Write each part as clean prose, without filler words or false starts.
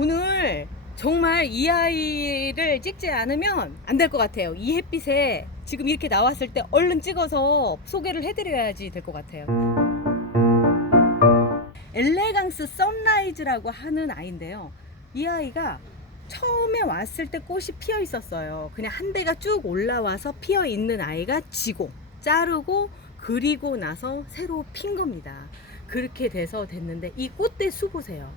오늘 정말 이 아이를 찍지 않으면 안 될 것 같아요. 이 햇빛에 지금 이렇게 나왔을 때 얼른 찍어서 소개를 해드려야지 될 것 같아요. 엘레강스 선라이즈라고 하는 아이인데요. 이 아이가 처음에 왔을 때 꽃이 피어 있었어요. 그냥 한 대가 쭉 올라와서 피어 있는 아이가 지고 자르고 그리고 나서 새로 핀 겁니다. 그렇게 돼서 됐는데 이 꽃대 수 보세요.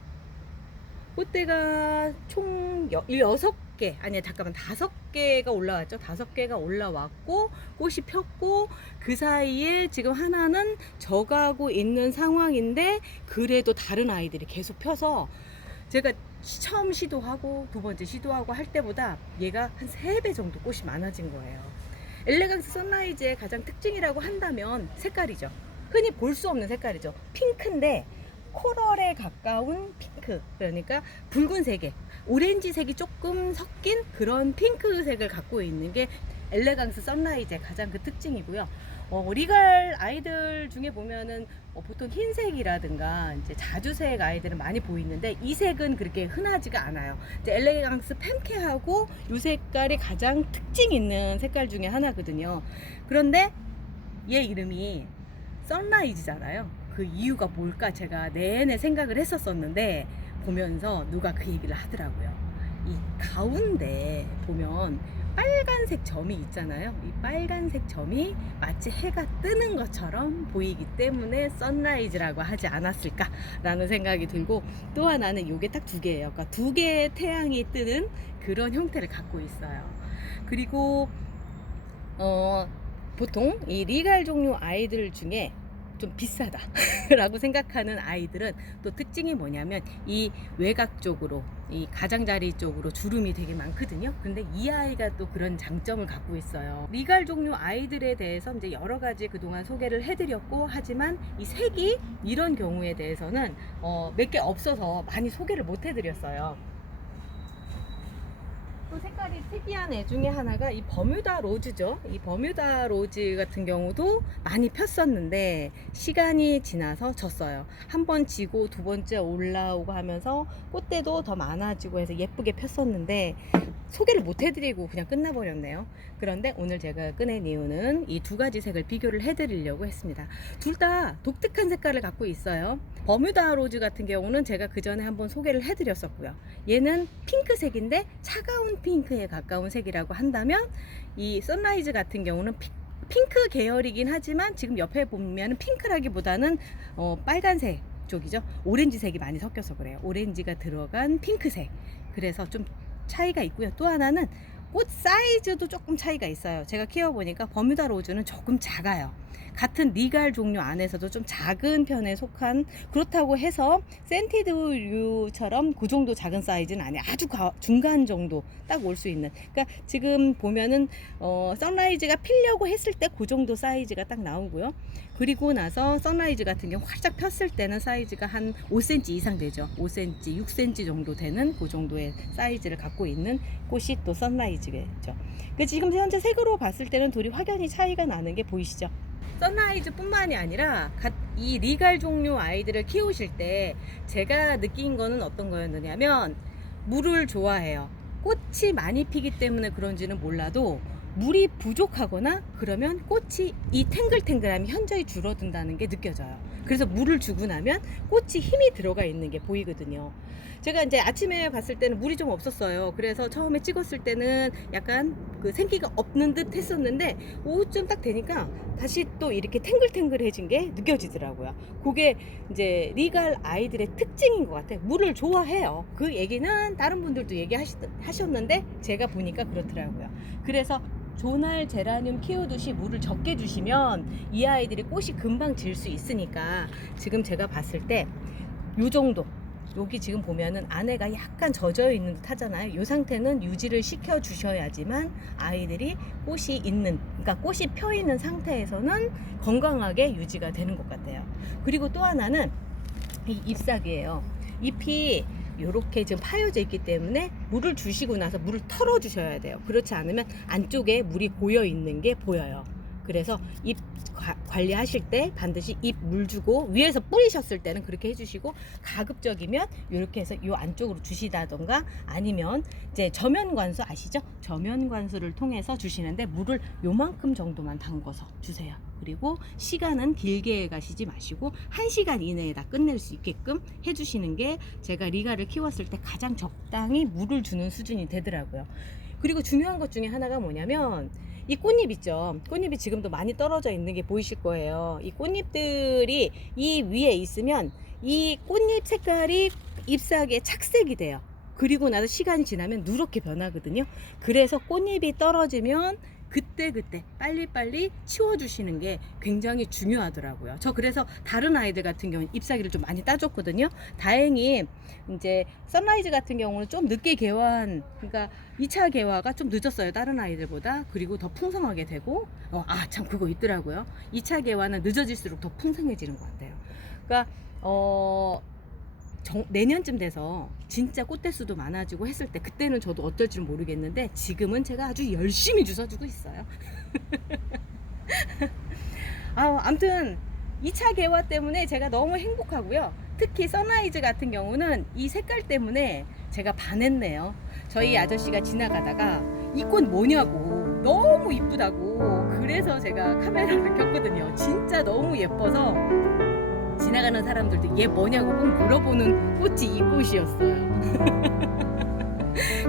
꽃대가 총 6개, 아니야 잠깐만 5개가 올라왔죠. 5개가 올라왔고 꽃이 폈고 그 사이에 지금 하나는 져가고 있는 상황인데 그래도 다른 아이들이 계속 펴서 제가 처음 시도하고 두 번째 시도하고 할 때보다 얘가 한 3배 정도 꽃이 많아진 거예요. 엘레강스 선라이즈의 가장 특징이라고 한다면 색깔이죠. 흔히 볼 수 없는 색깔이죠. 핑크인데 코럴에 가까운 핑크, 그러니까 붉은색에 오렌지색이 조금 섞인 그런 핑크색을 갖고 있는 게 엘레강스 선라이즈의 가장 그 특징이고요. 리갈 아이들 중에 보면은 보통 흰색이라든가 이제 자주색 아이들은 많이 보이는데 이 색은 그렇게 흔하지가 않아요. 이제 엘레강스 팬케하고 이 색깔이 가장 특징 있는 색깔 중에 하나거든요. 그런데 얘 이름이 선라이즈잖아요. 그 이유가 뭘까 제가 내내 생각을 했었었는데 보면서 누가 그 얘기를 하더라고요. 이 가운데 보면 빨간색 점이 있잖아요. 이 빨간색 점이 마치 해가 뜨는 것처럼 보이기 때문에 선라이즈라고 하지 않았을까라는 생각이 들고, 또 하나는 이게 딱 2개예요. 그러니까 2개의 태양이 뜨는 그런 형태를 갖고 있어요. 그리고 보통 이 리갈 종류 아이들 중에 좀 비싸다 라고 생각하는 아이들은 또 특징이 뭐냐면 이 외곽 쪽으로, 이 가장자리 쪽으로 주름이 되게 많거든요. 근데 이 아이가 또 그런 장점을 갖고 있어요. 리갈 종류 아이들에 대해서 이제 여러 가지 그동안 소개를 해드렸고, 하지만 이 색이 이런 경우에 대해서는 몇 개 없어서 많이 소개를 못 해드렸어요. 또 색깔이 특이한 애 중에 하나가 이 버뮤다 로즈죠. 이 버뮤다 로즈 같은 경우도 많이 폈었는데 시간이 지나서 졌어요. 한 번 지고 두 번째 올라오고 하면서 꽃대도 더 많아지고 해서 예쁘게 폈었는데 소개를 못 해드리고 그냥 끝나버렸네요. 그런데 오늘 제가 꺼낸 이유는 이 2가지 색을 비교를 해드리려고 했습니다. 둘 다 독특한 색깔을 갖고 있어요. 버뮤다 로즈 같은 경우는 제가 그 전에 한번 소개를 해드렸었고요. 얘는 핑크색인데 차가운 핑크에 가까운 색이라고 한다면, 이 선라이즈 같은 경우는 핑크 계열이긴 하지만 지금 옆에 보면 핑크라기보다는 빨간색 쪽이죠. 오렌지색이 많이 섞여서 그래요. 오렌지가 들어간 핑크색. 그래서 좀 차이가 있고요. 또 하나는 꽃 사이즈도 조금 차이가 있어요. 제가 키워보니까 버뮤다 로즈는 조금 작아요. 같은 리갈 종류 안에서도 좀 작은 편에 속한, 그렇다고 해서 센티드류처럼 그 정도 작은 사이즈는 아니에요. 아주 중간 정도 딱 올 수 있는. 그러니까 지금 보면은 선라이즈가 피려고 했을 때 그 정도 사이즈가 딱 나오고요. 그리고 나서 선라이즈 같은 경우 활짝 폈을 때는 사이즈가 한 5cm 이상 되죠. 5cm, 6cm 정도 되는 그 정도의 사이즈를 갖고 있는 꽃이 또 선라이즈겠죠. 지금 현재 색으로 봤을 때는 둘이 확연히 차이가 나는 게 보이시죠? 선라이즈 뿐만이 아니라 이 리갈 종류 아이들을 키우실 때 제가 느낀 거는 어떤 거였느냐면, 물을 좋아해요. 꽃이 많이 피기 때문에 그런지는 몰라도 물이 부족하거나 그러면 꽃이 이 탱글탱글함이 현저히 줄어든다는 게 느껴져요. 그래서 물을 주고 나면 꽃이 힘이 들어가 있는 게 보이거든요. 제가 이제 아침에 봤을 때는 물이 좀 없었어요. 그래서 처음에 찍었을 때는 약간 그 생기가 없는 듯 했었는데 오후쯤 딱 되니까 다시 또 이렇게 탱글탱글해진 게 느껴지더라고요. 그게 이제 리갈 아이들의 특징인 것 같아요. 물을 좋아해요. 그 얘기는 다른 분들도 얘기하셨는데 제가 보니까 그렇더라고요. 그래서 조날 제라늄 키우듯이 물을 적게 주시면 이 아이들이 꽃이 금방 질 수 있으니까, 지금 제가 봤을 때 요 정도, 여기 지금 보면은 안에가 약간 젖어 있는 듯 하잖아요. 이 상태는 유지를 시켜 주셔야지만 아이들이 꽃이 있는, 그러니까 꽃이 펴 있는 상태에서는 건강하게 유지가 되는 것 같아요. 그리고 또 하나는 이 잎사귀예요. 잎이 이렇게 지금 파여져 있기 때문에 물을 주시고 나서 물을 털어 주셔야 돼요. 그렇지 않으면 안쪽에 물이 고여 있는 게 보여요. 그래서 잎 관리하실 때 반드시 잎 물 주고 위에서 뿌리셨을 때는 그렇게 해주시고, 가급적이면 이렇게 해서 이 안쪽으로 주시다던가, 아니면 이제 저면 관수 아시죠? 저면 관수를 통해서 주시는데 물을 요만큼 정도만 담궈서 주세요. 그리고 시간은 길게 가시지 마시고 1시간 이내에 다 끝낼 수 있게끔 해주시는 게 제가 리가를 키웠을 때 가장 적당히 물을 주는 수준이 되더라고요. 그리고 중요한 것 중에 하나가 뭐냐면, 이 꽃잎 있죠? 꽃잎이 지금도 많이 떨어져 있는 게 보이실 거예요. 이 꽃잎들이 이 위에 있으면 이 꽃잎 색깔이 잎사귀에 착색이 돼요. 그리고 나서 시간이 지나면 누렇게 변하거든요. 그래서 꽃잎이 떨어지면 그때 빨리빨리 치워주시는 게 굉장히 중요하더라고요. 저 그래서 다른 아이들 같은 경우는 잎사귀를 좀 많이 따줬거든요. 다행히 이제 선라이즈 같은 경우는 좀 늦게 개화한, 그러니까 2차 개화가 좀 늦었어요, 다른 아이들보다. 그리고 더 풍성하게 되고, 참 그거 있더라고요. 2차 개화는 늦어질수록 더 풍성해지는 것 같아요. 그러니까 내년쯤 돼서 진짜 꽃대수도 많아지고 했을 때, 그때는 저도 어떨지는 모르겠는데 지금은 제가 아주 열심히 주워주고 있어요. 아무튼 2차 개화 때문에 제가 너무 행복하고요. 특히 선라이즈 같은 경우는 이 색깔 때문에 제가 반했네요. 저희 아저씨가 지나가다가 이 꽃 뭐냐고, 너무 이쁘다고, 그래서 제가 카메라를 켰거든요. 진짜 너무 예뻐서 지나가는 사람들도 얘 뭐냐고 꼭 물어보는 꽃이 이 꽃이었어요.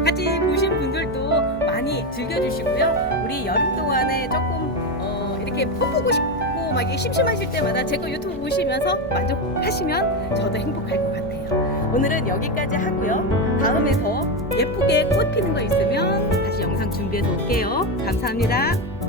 같이 보신 분들도 많이 즐겨주시고요. 우리 여름 동안에 조금 이렇게 꽃보고 싶고 막 이렇게 심심하실 때마다 제 거 유튜브 보시면서 만족하시면 저도 행복할 것 같아요. 오늘은 여기까지 하고요. 다음에 더 예쁘게 꽃 피는 거 있으면 다시 영상 준비해서 올게요. 감사합니다.